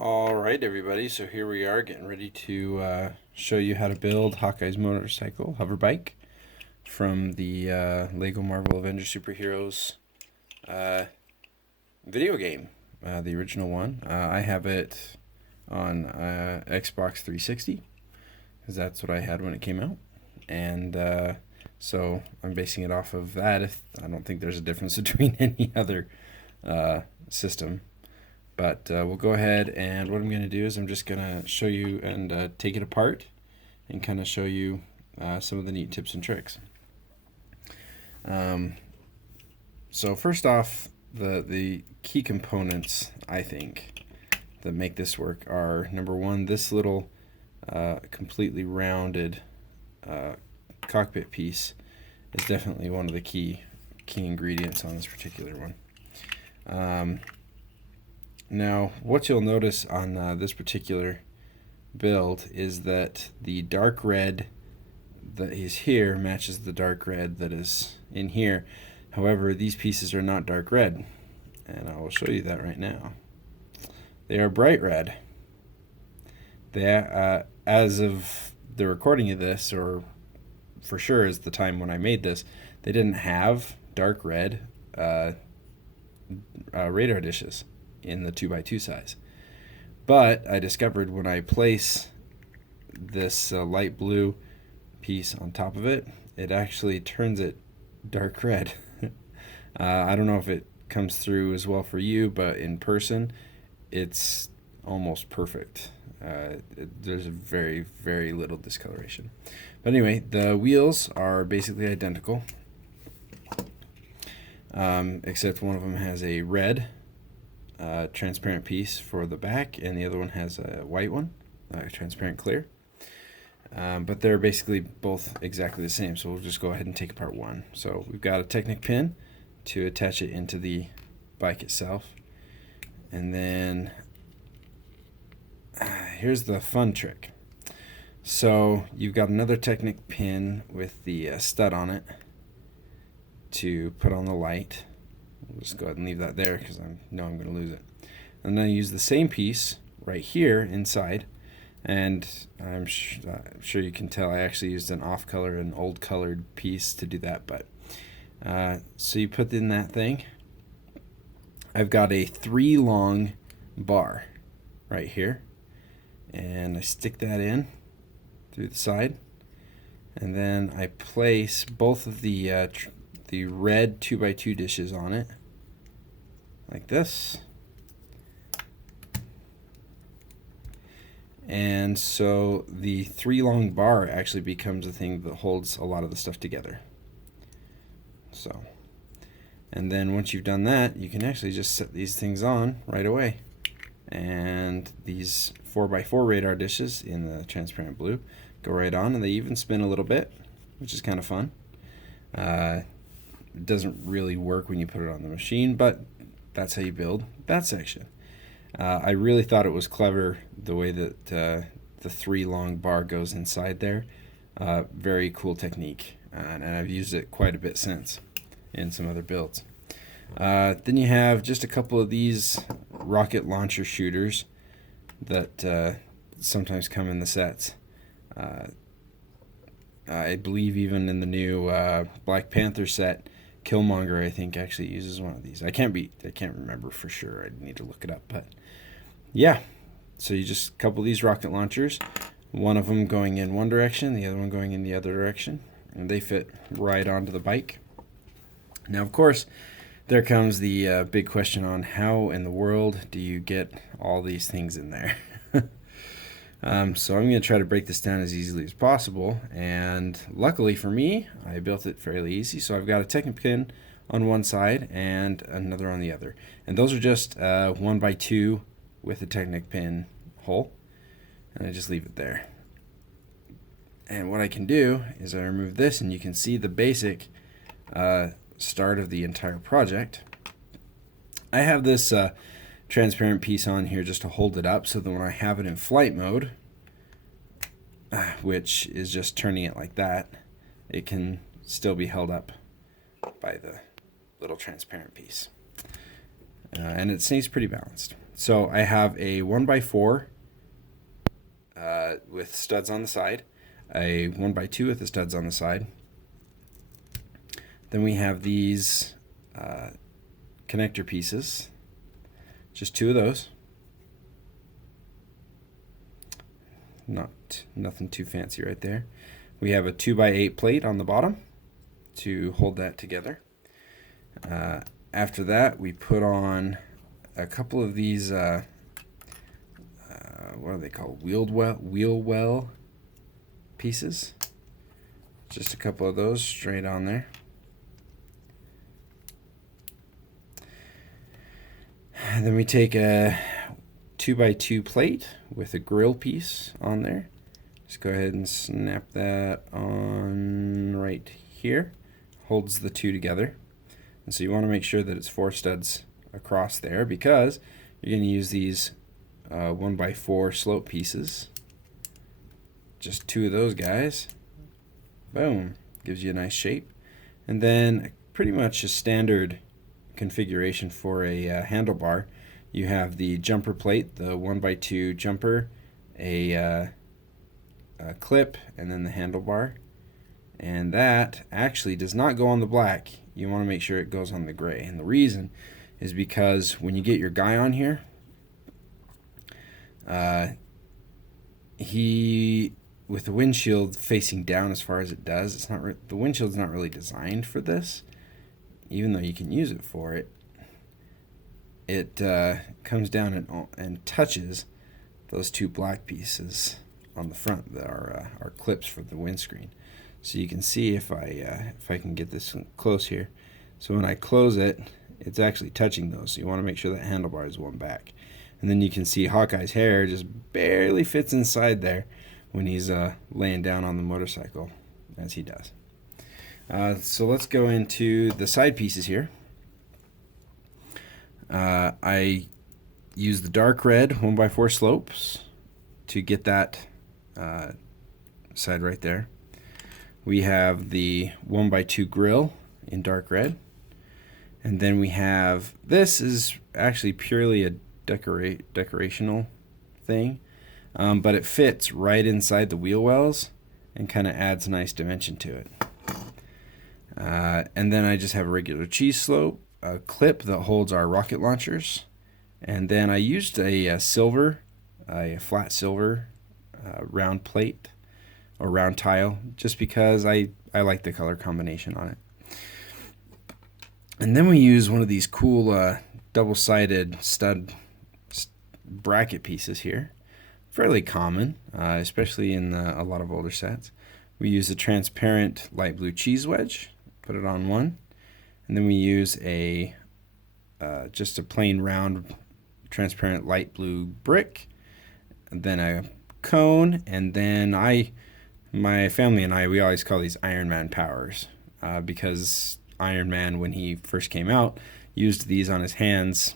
All right, everybody. So here we are getting ready to show you how to build Hawkeye's motorcycle hover bike from the Lego Marvel Avengers Superheroes uh, video game, the original one. I have it on Xbox 360 because that's what I had when it came out, and so I'm basing it off of that. If I don't think there's a difference between any other system. But we'll go ahead, and what I'm going to do is I'm just going to show you and take it apart and kind of show you some of the neat tips and tricks. So first off, the key components, I think, that make this work are, number one, this little completely rounded cockpit piece is definitely one of the key ingredients on this particular one. Now, what you'll notice on this particular build is that the dark red that is here matches the dark red that is in here. However, these pieces are not dark red, and I will show you that right now. They are bright red. They, as of the recording of this, or for sure is the time when I made this, they didn't have dark red radar dishes in the 2x2 size. But I discovered when I place this light blue piece on top of it, it actually turns it dark red. I don't know if it comes through as well for you, but in person, it's almost perfect. There's a very, very little discoloration. But anyway, the wheels are basically identical, except one of them has a red transparent piece for the back, and the other one has a white one, transparent clear. But they're basically both exactly the same, so we'll just go ahead and take apart one. So we've got a Technic pin to attach it into the bike itself, and then here's the fun trick. So you've got another Technic pin with the stud on it to put on the light. We'll just go ahead and leave that there because I know I'm going to lose it. And then I use the same piece right here inside, and I'm sure you can tell I actually used an off-color, an old-colored piece to do that. But so you put in that thing. I've got a 3-long bar right here, and I stick that in through the side, and then I place both of the red 2x2 dishes on it like this, and so the 3-long bar actually becomes a thing that holds a lot of the stuff together. So, and then once you've done that, you can actually just set these things on right away, and these 4x4 radar dishes in the transparent blue go right on, and they even spin a little bit, which is kind of fun. It doesn't really work when you put it on the machine, but that's how you build that section. I really thought it was clever the way that the 3-long bar goes inside there. Very cool technique, and I've used it quite a bit since in some other builds. Then you have just a couple of these rocket launcher shooters that sometimes come in the sets. I believe even in the new Black Panther set, Killmonger, I think, actually uses one of these. I can't remember for sure. I need to look it up, but yeah. So you just couple these rocket launchers, one of them going in one direction, the other one going in the other direction, and they fit right onto the bike. Now, of course, there comes the big question on how in the world do you get all these things in there? So I'm going to try to break this down as easily as possible, and luckily for me, I built it fairly easy. So I've got a Technic pin on one side and another on the other, and those are just 1x2 with a Technic pin hole, and I just leave it there. And what I can do is I remove this, and you can see the basic start of the entire project. I have this transparent piece on here just to hold it up, so that when I have it in flight mode, which is just turning it like that, it can still be held up by the little transparent piece. And it stays pretty balanced. So I have a 1x4 with studs on the side, a 1x2 with the studs on the side. Then we have these connector pieces, just 2 of those. Nothing too fancy right there. We have a 2x8 plate on the bottom to hold that together. After that, we put on a couple of these, what are they called? Wheel well pieces. Just a couple of those straight on there. And then we take a 2x2 plate with a grill piece on there. Just go ahead and snap that on right here. Holds the 2 together. And so you want to make sure that it's 4 studs across there, because you're going to use these 1x4 slope pieces. Just 2 of those guys. Boom. Gives you a nice shape. And then pretty much a standard configuration for a handlebar. You have the jumper plate, the 1x2 jumper, a clip, and then the handlebar. And that actually does not go on the black. You want to make sure it goes on the gray. And the reason is because when you get your guy on here, with the windshield facing down as far as it does, the windshield's not really designed for this, even though you can use it for it. It comes down and touches those 2 black pieces on the front that are clips for the windscreen. So you can see if I can get this close here. So when I close it, it's actually touching those. So you want to make sure that handlebar is one back. And then you can see Hawkeye's hair just barely fits inside there when he's laying down on the motorcycle, as he does. So let's go into the side pieces here. I use the dark red 1x4 slopes to get that side right there. We have the 1x2 grill in dark red. And then we have, this is actually purely a decorational thing, but it fits right inside the wheel wells and kind of adds a nice dimension to it. And then I just have a regular cheese slope, a clip that holds our rocket launchers, and then I used a flat silver round plate or round tile, just because I like the color combination on it. And then we use one of these cool double-sided stud bracket pieces here. Fairly common, especially in a lot of older sets. We use a transparent light blue cheese wedge, put it on one, and then we use just a plain round transparent light blue brick, and then a cone, and then my family and I, we always call these Ironman Powers, because Iron Man, when he first came out, used these on his hands,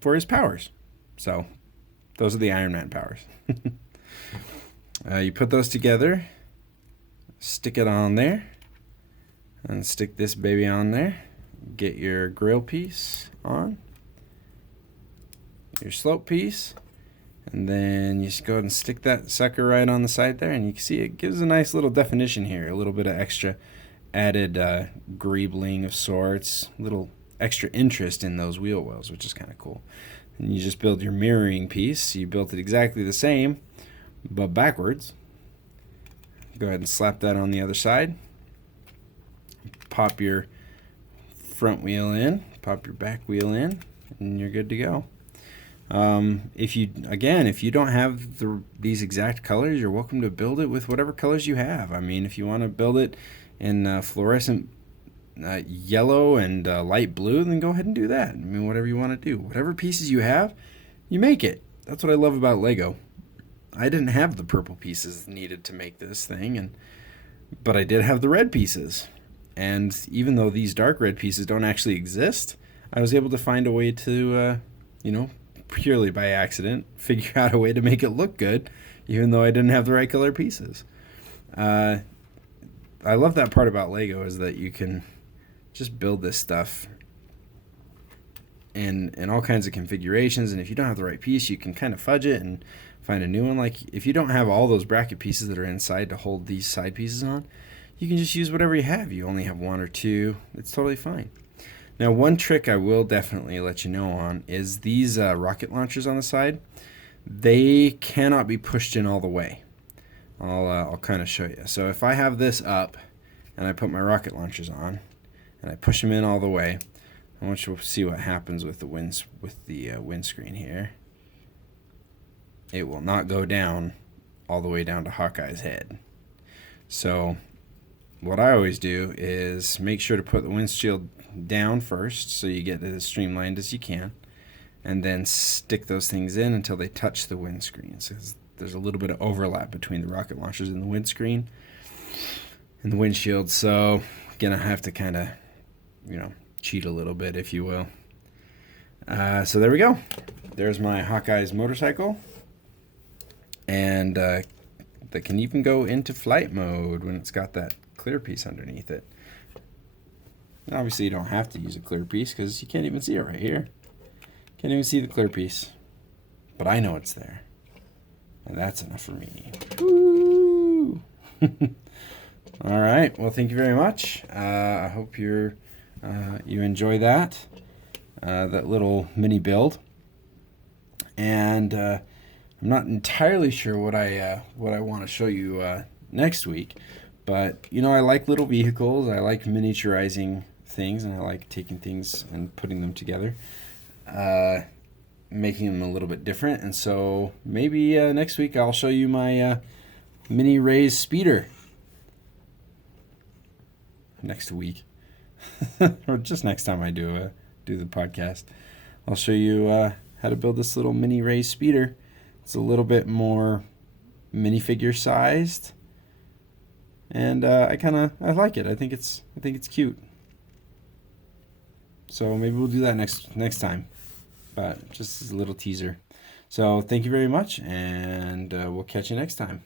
for his powers. So those are the Iron Man Powers. You put those together, stick it on there, and stick this baby on there. Get your grill piece on, your slope piece, and then you just go ahead and stick that sucker right on the side there, and you can see it gives a nice little definition here, a little bit of extra added greebling of sorts, little extra interest in those wheel wells, which is kind of cool. And you just build your mirroring piece. You built it exactly the same, but backwards. Go ahead and slap that on the other side. Pop your front wheel in, pop your back wheel in, and you're good to go. If you don't have these exact colors, you're welcome to build it with whatever colors you have. I mean, if you want to build it in fluorescent yellow and light blue, then go ahead and do that. I mean, whatever you want to do. Whatever pieces you have, you make it. That's what I love about Lego. I didn't have the purple pieces needed to make this thing, but I did have the red pieces. And even though these dark red pieces don't actually exist, I was able to find a way to, purely by accident, figure out a way to make it look good, even though I didn't have the right color pieces. I love that part about Lego, is that you can just build this stuff in all kinds of configurations. And if you don't have the right piece, you can kind of fudge it and find a new one. Like if you don't have all those bracket pieces that are inside to hold these side pieces on, you can just use whatever you have. You only have one or two. It's totally fine. Now, one trick I will definitely let you know on is these rocket launchers on the side. They cannot be pushed in all the way. I'll kind of show you. So if I have this up and I put my rocket launchers on and I push them in all the way, I want you to see what happens with the windscreen here. It will not go down all the way down to Hawkeye's head. So what I always do is make sure to put the windshield down first so you get it as streamlined as you can, and then stick those things in until they touch the windscreen. So there's a little bit of overlap between the rocket launchers and the windscreen and the windshield. So gonna have to kind of, cheat a little bit, if you will. So there we go. There's my Hawkeye's motorcycle, and that can even go into flight mode when it's got that clear piece underneath it. Obviously, you don't have to use a clear piece because you can't even see it right here. Can't even see the clear piece. But I know it's there. And that's enough for me. Woo! All right. Well, thank you very much. I hope you enjoy that little mini build. And I'm not entirely sure what I want to show you next week. But, I like little vehicles. I like miniaturizing things, and I like taking things and putting them together, making them a little bit different. And so maybe next week I'll show you my mini raised speeder. Next week. Or just next time I do the podcast. I'll show you how to build this little mini raised speeder. It's a little bit more minifigure sized. And I like it. I think it's cute. So maybe we'll do that next time. But just as a little teaser. So thank you very much, and we'll catch you next time.